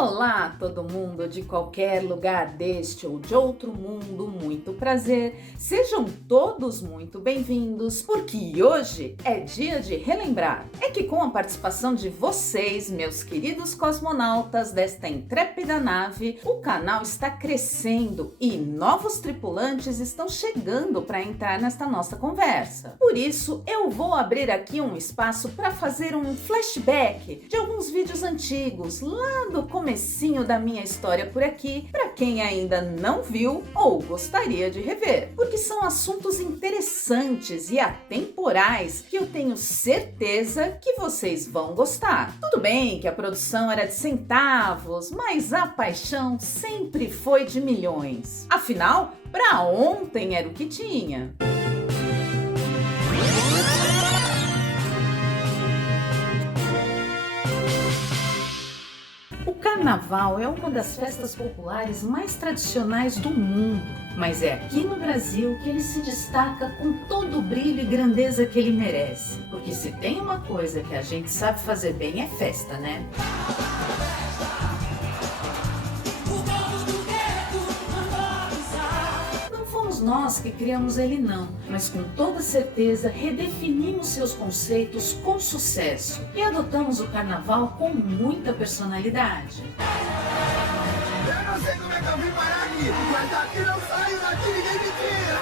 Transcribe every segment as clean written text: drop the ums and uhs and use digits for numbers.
Olá, todo mundo de qualquer lugar deste ou de outro mundo, muito prazer. Sejam todos muito bem-vindos, porque hoje é dia de relembrar. É que com a participação de vocês, meus queridos cosmonautas desta intrépida nave, o canal está crescendo e novos tripulantes estão chegando para entrar nesta nossa conversa. Por isso, eu vou abrir aqui um espaço para fazer um flashback de alguns vídeos antigos, lá do comecinho da minha história por aqui, para quem ainda não viu ou gostaria de rever, porque são assuntos interessantes e atemporais que eu tenho certeza que vocês vão gostar. Tudo bem que a produção era de centavos, mas a paixão sempre foi de milhões. Afinal, para ontem era o que tinha. O Carnaval é uma das festas populares mais tradicionais do mundo, mas é aqui no Brasil que ele se destaca com todo o brilho e grandeza que ele merece. Porque se tem uma coisa que a gente sabe fazer bem é festa, né? Nós que criamos ele não, mas com toda certeza redefinimos seus conceitos com sucesso e adotamos o carnaval com muita personalidade. Eu não sei como é que eu vim parar aqui, mas daqui não saio, daqui ninguém me tira.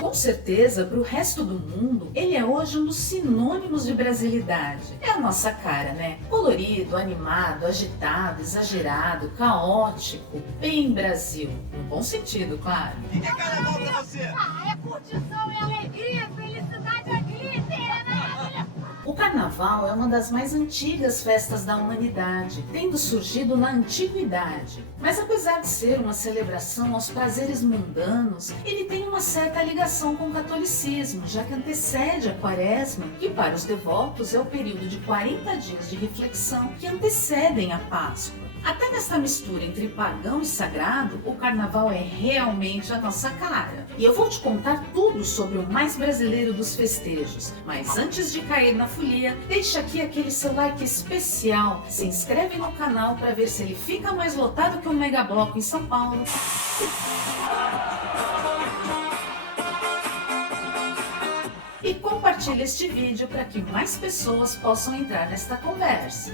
Com certeza, para o resto do mundo, ele é hoje um dos sinônimos de brasilidade. É a nossa cara, né? Colorido, animado, agitado, exagerado, caótico, bem Brasil. No bom sentido, claro. O que é carnaval pra você? É curtição, é alegria, felicidade, é glitter, né? O Carnaval é uma das mais antigas festas da humanidade, tendo surgido na antiguidade. Mas apesar de ser uma celebração aos prazeres mundanos, ele tem uma certa ligação com o catolicismo, já que antecede a Quaresma, que para os devotos é o período de 40 dias de reflexão que antecedem a Páscoa. Até nessa mistura entre pagão e sagrado, o Carnaval é realmente a nossa cara. E eu vou te contar tudo sobre o mais brasileiro dos festejos. Mas antes de cair na folia, deixa aqui aquele seu like especial. Se inscreve no canal para ver se ele fica mais lotado que um megabloco em São Paulo. E compartilha este vídeo para que mais pessoas possam entrar nesta conversa.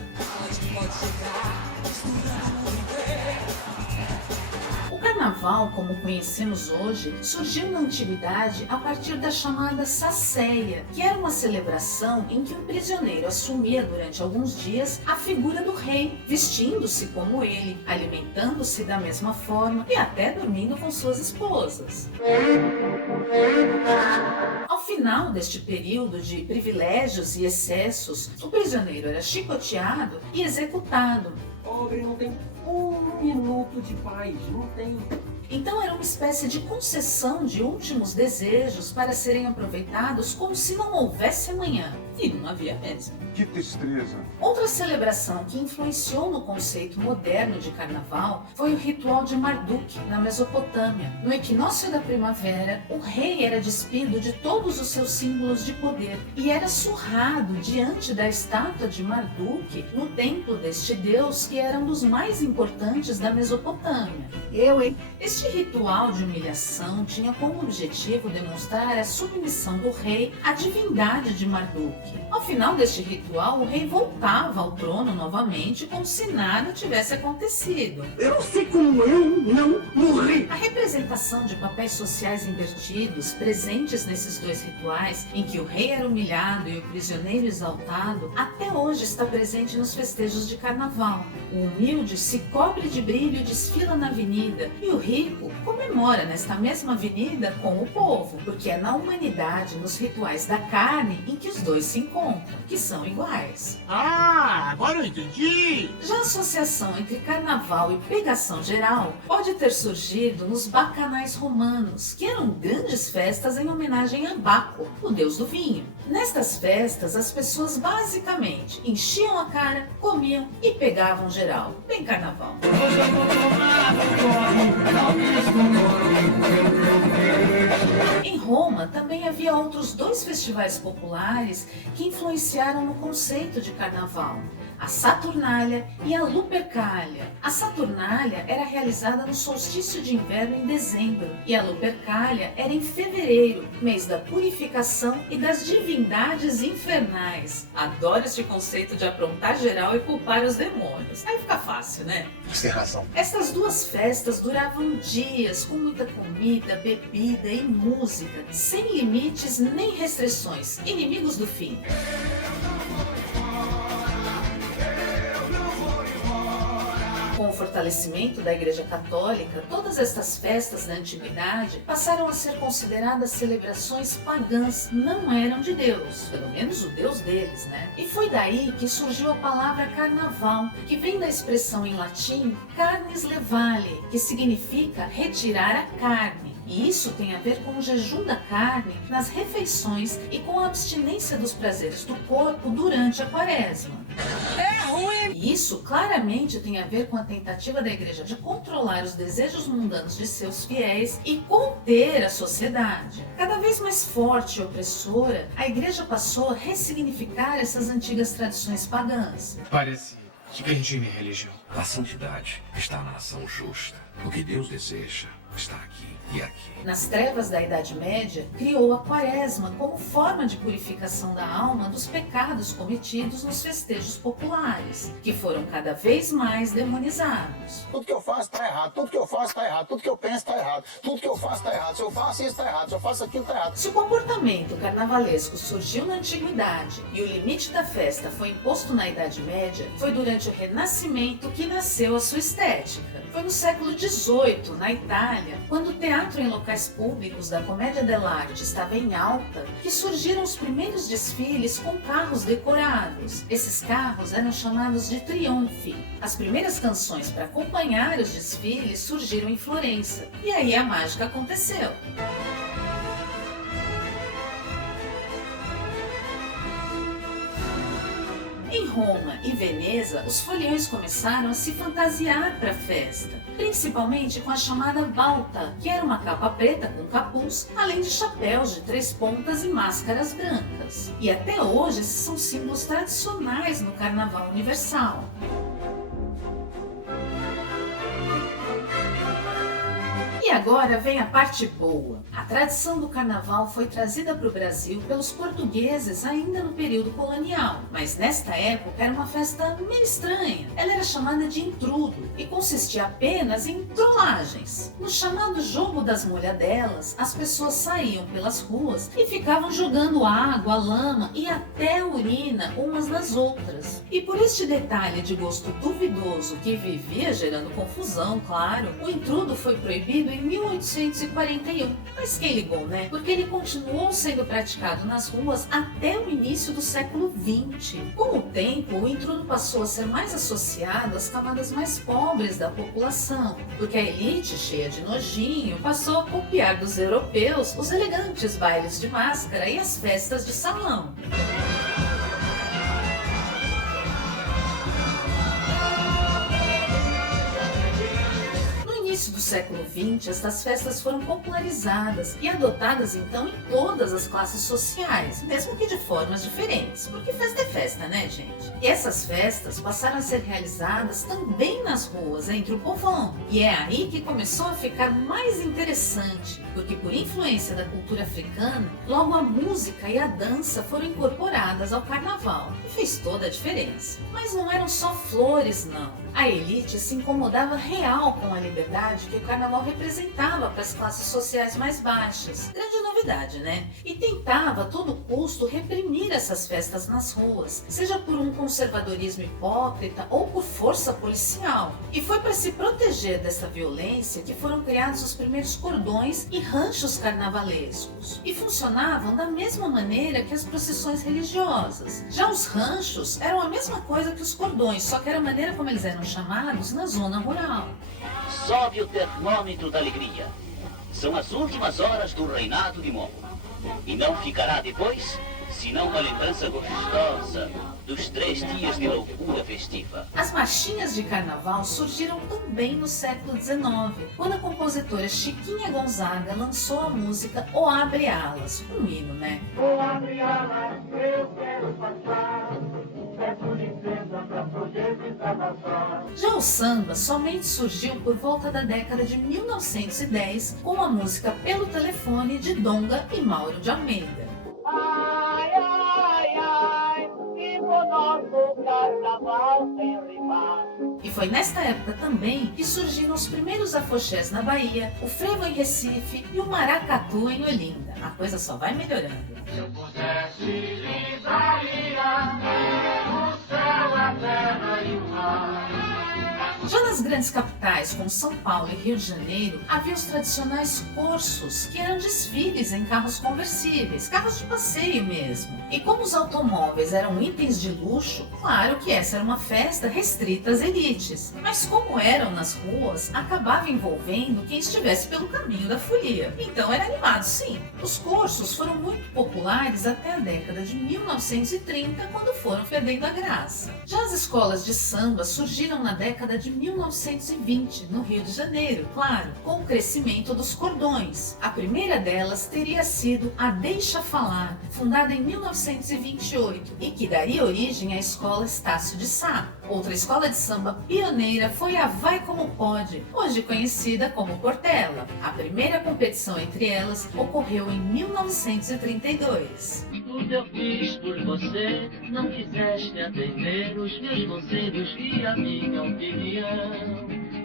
O Carnaval, como conhecemos hoje, surgiu na antiguidade a partir da chamada Sacéia, que era uma celebração em que um prisioneiro assumia durante alguns dias a figura do rei, vestindo-se como ele, alimentando-se da mesma forma e até dormindo com suas esposas. Ao final deste período de privilégios e excessos, o prisioneiro era chicoteado e executado. Pobre não tem um minuto de paz, não tem. Então era uma espécie de concessão de últimos desejos para serem aproveitados como se não houvesse amanhã. E não havia mesmo. Que tristeza. Outra celebração que influenciou no conceito moderno de carnaval foi o ritual de Marduk, na Mesopotâmia. No equinócio da primavera, o rei era despido de todos os seus símbolos de poder e era surrado diante da estátua de Marduk no templo deste deus que era um dos mais importantes da Mesopotâmia. Este ritual de humilhação tinha como objetivo demonstrar a submissão do rei à divindade de Marduk. Ao final deste ritual, o rei voltava ao trono novamente como se nada tivesse acontecido. Eu não sei como eu não morri. A representação de papéis sociais invertidos, presentes nesses dois rituais, em que o rei era humilhado e o prisioneiro exaltado, até hoje está presente nos festejos de carnaval. O humilde se cobre de brilho e desfila na avenida, e o rico comemora nesta mesma avenida com o povo, porque é na humanidade, nos rituais da carne, em que os dois se encontram, que são iguais. Ah, agora eu entendi. Já a associação entre carnaval e pegação geral pode ter surgido nos bacanais romanos, que eram grandes festas em homenagem a Baco, o deus do vinho. Nestas festas, as pessoas basicamente enchiam a cara, comiam e pegavam geral. Bem carnaval. Em Roma também havia outros dois festivais populares que influenciaram no conceito de carnaval. a Saturnália e a Lupercalia. A Saturnália era realizada no solstício de inverno em dezembro e a Lupercalia era em fevereiro, mês da purificação e das divindades infernais. Adoro este conceito de aprontar geral e culpar os demônios. Aí fica fácil, né? Você tem razão. Estas duas festas duravam dias, com muita comida, bebida e música, sem limites nem restrições, inimigos do fim. Com o fortalecimento da Igreja Católica, todas estas festas da antiguidade passaram a ser consideradas celebrações pagãs, não eram de Deus, pelo menos o Deus deles, né? E foi daí que surgiu a palavra carnaval, que vem da expressão em latim carnes levale, que significa retirar a carne. E isso tem a ver com o jejum da carne nas refeições e com a abstinência dos prazeres do corpo durante a quaresma. E isso claramente tem a ver com a tentativa da igreja de controlar os desejos mundanos de seus fiéis e conter a sociedade. Cada vez mais forte e opressora, a igreja passou a ressignificar essas antigas tradições pagãs. Parece que perdi minha religião. A santidade está na ação justa. O que Deus deseja está aqui e aqui. Nas trevas da Idade Média, criou a quaresma como forma de purificação da alma dos pecados cometidos nos festejos populares, que foram cada vez mais demonizados. Tudo que eu faço está errado, tudo que eu faço está errado, tudo que eu penso está errado, tudo que eu faço está errado, se eu faço isso está errado, se eu faço aquilo está errado. Se o comportamento carnavalesco surgiu na Antiguidade e o limite da festa foi imposto na Idade Média, foi durante o Renascimento que nasceu a sua estética. Foi no século XVIII, na Itália, quando o teatro em locais públicos da comédia dell'arte estava em alta, que surgiram os primeiros desfiles com carros decorados. Esses carros eram chamados de trionfi. As primeiras canções para acompanhar os desfiles surgiram em Florença. E aí a mágica aconteceu. Em Roma e Veneza, os foliões começaram a se fantasiar para a festa, principalmente com a chamada balta, que era uma capa preta com capuz, além de chapéus de 3 pontas e máscaras brancas. E até hoje esses são símbolos tradicionais no Carnaval Universal. E agora vem a parte boa. A tradição do carnaval foi trazida para o Brasil pelos portugueses ainda no período colonial, mas nesta época era uma festa meio estranha. Ela era chamada de intrudo e consistia apenas em trollagens. No chamado jogo das molhadelas, as pessoas saíam pelas ruas e ficavam jogando água, lama e até urina umas nas outras. E por este detalhe de gosto duvidoso que vivia gerando confusão, claro, o intrudo foi proibido em 1841. Mas quem ligou, né? Porque ele continuou sendo praticado nas ruas até o início do século XX. Com o tempo, o intrudo passou a ser mais associado às camadas mais pobres da população, porque a elite, cheia de nojinho, passou a copiar dos europeus os elegantes bailes de máscara e as festas de salão. No início do século XX, estas festas foram popularizadas e adotadas então em todas as classes sociais, mesmo que de formas diferentes, porque festa é festa, né, gente? E essas festas passaram a ser realizadas também nas ruas, entre o povão. E é aí que começou a ficar mais interessante, porque por influência da cultura africana, logo a música e a dança foram incorporadas ao carnaval, e fez toda a diferença. Mas não eram só flores, não. A elite se incomodava real com a liberdade que o carnaval representava para as classes sociais mais baixas. Grande novidade, né? E tentava a todo custo reprimir essas festas nas ruas, seja por um conservadorismo hipócrita ou por força policial. E foi para se proteger dessa violência que foram criados os primeiros cordões e ranchos carnavalescos. E funcionavam da mesma maneira que as procissões religiosas. Já os ranchos eram a mesma coisa que os cordões, só que era a maneira como eles eram chamados na zona rural. Sobe o termômetro da alegria. São as últimas horas do reinado de Momo. E não ficará depois, senão uma lembrança gostosa dos 3 dias de loucura festiva. As marchinhas de carnaval surgiram também no século XIX, quando a compositora Chiquinha Gonzaga lançou a música O Abre Alas, um hino, né? O abre alas, eu quero passar, peço licença pra Já o samba somente surgiu por volta da década de 1910 com a música Pelo Telefone de Donga e Mauro de Almeida. Ai, ai, ai, viva o nosso carnaval sem rimar. E foi nesta época também que surgiram os primeiros afoxés na Bahia, o frevo em Recife e o maracatu em Olinda. A coisa só vai melhorando. Se eu pudesse livraria, o céu, a terra e o mar. Já nas grandes capitais, como São Paulo e Rio de Janeiro, havia os tradicionais cursos, que eram desfiles em carros conversíveis, carros de passeio mesmo. E como os automóveis eram itens de luxo, claro que essa era uma festa restrita às elites. Mas como eram nas ruas, acabava envolvendo quem estivesse pelo caminho da folia. Então era animado sim. Os cursos foram muito populares até a década de 1930, quando foram perdendo a graça. Já as escolas de samba surgiram na década de 1920, no Rio de Janeiro, claro, com o crescimento dos cordões. A primeira delas teria sido a Deixa Falar, fundada em 1928, e que daria origem à Escola Estácio de Sá. Outra escola de samba pioneira foi a Vai Como Pode, hoje conhecida como Portela. A primeira competição entre elas ocorreu em 1932. Tudo eu fiz por você, não quiseste atender os meus conselhos e a minha opinião.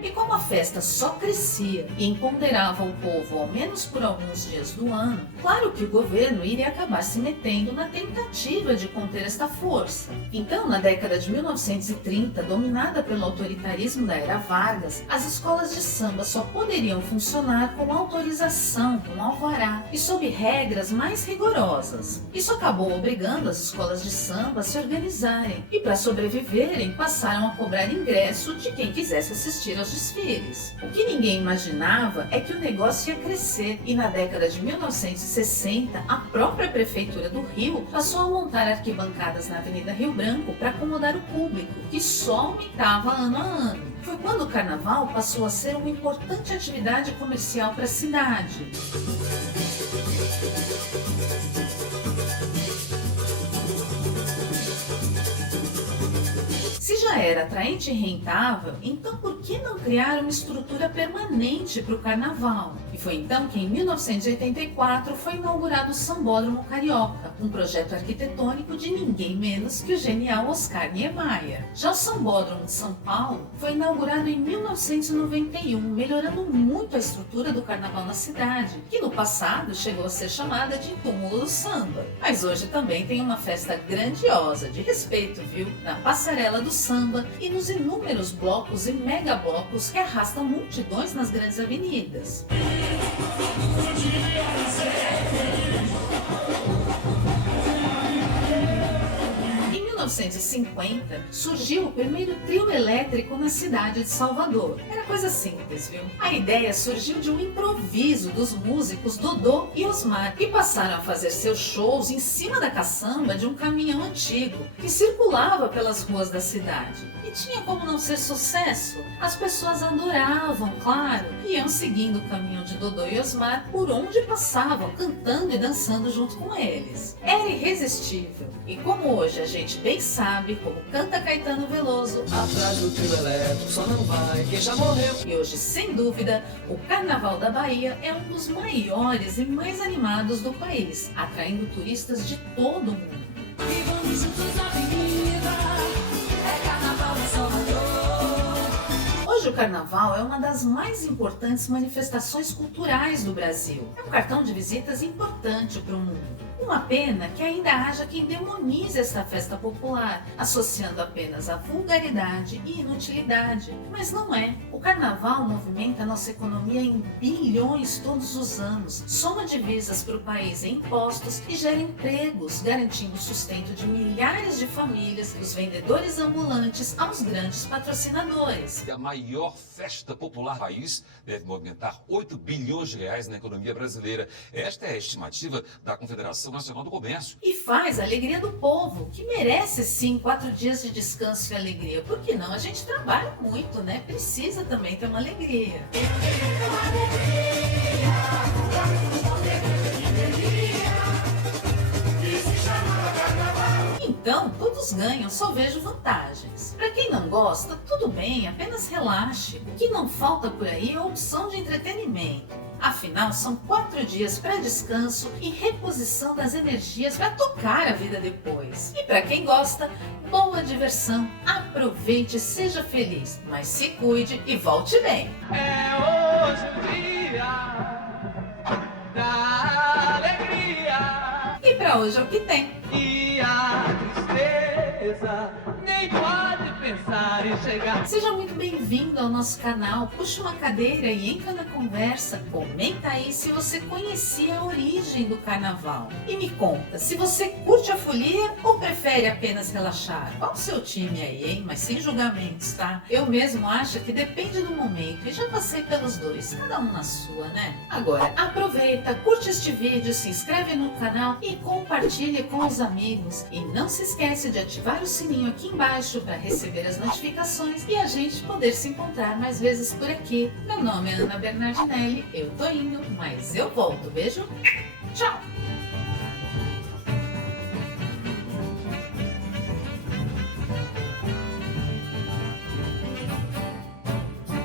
E como a festa só crescia e empoderava o povo ao menos por alguns dias do ano, claro que o governo iria acabar se metendo na tentativa de conter esta força. Então, na década de 1930, dominada pelo autoritarismo da era Vargas, as escolas de samba só poderiam funcionar com autorização, com alvará e sob regras mais rigorosas. Isso acabou obrigando as escolas de samba a se organizarem e, para sobreviverem, passaram a cobrar ingresso de quem quisesse assistir aos desfiles. O que ninguém imaginava é que o negócio ia crescer e na década de 1960 a própria prefeitura do Rio passou a montar arquibancadas na Avenida Rio Branco para acomodar o público, que só aumentava ano a ano. Foi quando o carnaval passou a ser uma importante atividade comercial para a cidade. Se já era atraente e rentável, então por que não criar uma estrutura permanente para o carnaval? E foi então que em 1984 foi inaugurado o Sambódromo Carioca, um projeto arquitetônico de ninguém menos que o genial Oscar Niemeyer. Já o Sambódromo de São Paulo foi inaugurado em 1991, melhorando muito a estrutura do carnaval na cidade, que no passado chegou a ser chamada de Túmulo do Samba. Mas hoje também tem uma festa grandiosa, de respeito, viu? Na passarela do samba e nos inúmeros blocos e megablocos que arrastam multidões nas grandes avenidas. Em 1950, surgiu o primeiro trio elétrico na cidade de Salvador. Era coisa simples, viu? A ideia surgiu de um improviso dos músicos Dodô e Osmar, que passaram a fazer seus shows em cima da caçamba de um caminhão antigo que circulava pelas ruas da cidade. E tinha como não ser sucesso? As pessoas adoravam, claro, e iam seguindo o caminho de Dodô e Osmar por onde passavam, cantando e dançando junto com eles. Era irresistível. E como hoje a gente bem sabe, como canta Caetano Veloso, Atrás do trio elétrico só não vai quem já morreu. e hoje, sem dúvida, o Carnaval da Bahia é um dos maiores e mais animados do país, atraindo turistas de todo o mundo. E vamos juntos na avenida, é carnaval em Salvador. Hoje o Carnaval é uma das mais importantes manifestações culturais do Brasil. É um cartão de visitas importante para o mundo. Uma pena que ainda haja quem demonize esta festa popular, associando apenas a vulgaridade e inutilidade. Mas não é. O Carnaval movimenta a nossa economia em bilhões todos os anos, soma divisas para o país em impostos e gera empregos, garantindo o sustento de milhares de famílias, dos vendedores ambulantes aos grandes patrocinadores. A maior festa popular do país deve movimentar 8 bilhões de reais na economia brasileira. Esta é a estimativa da Confederação Nacional do Comércio. E faz a alegria do povo, que merece sim 4 dias de descanso e alegria. Por que não? A gente trabalha muito, né? Precisa também ter uma alegria. Então, todos ganham, só vejo vantagens. Para quem não gosta, tudo bem, apenas relaxe. O que não falta por aí é opção de entretenimento. Afinal, são 4 dias para descanso e reposição das energias para tocar a vida depois. E para quem gosta, boa diversão, aproveite, seja feliz, mas se cuide e volte bem. É hoje o dia da alegria E para hoje é o que tem. e a tristeza nem pode pensar em chegar. Seja muito bem-vindo ao nosso canal, puxa uma cadeira e entra na conversa, comenta aí se você conhecia a origem do carnaval. E me conta, se você curte a folia ou prefere apenas relaxar? Qual o seu time aí, hein? Mas sem julgamentos, tá? Eu mesmo acho que depende do momento e já passei pelos dois, cada um na sua, né? Agora, aproveita, curte este vídeo, se inscreve no canal e compartilhe com os amigos. E não se esquece de ativar o sininho aqui embaixo para receber as notificações e a gente poder se encontrar mais vezes por aqui. Meu nome é Ana Bernardinelli, eu tô indo, mas eu volto. Beijo, tchau!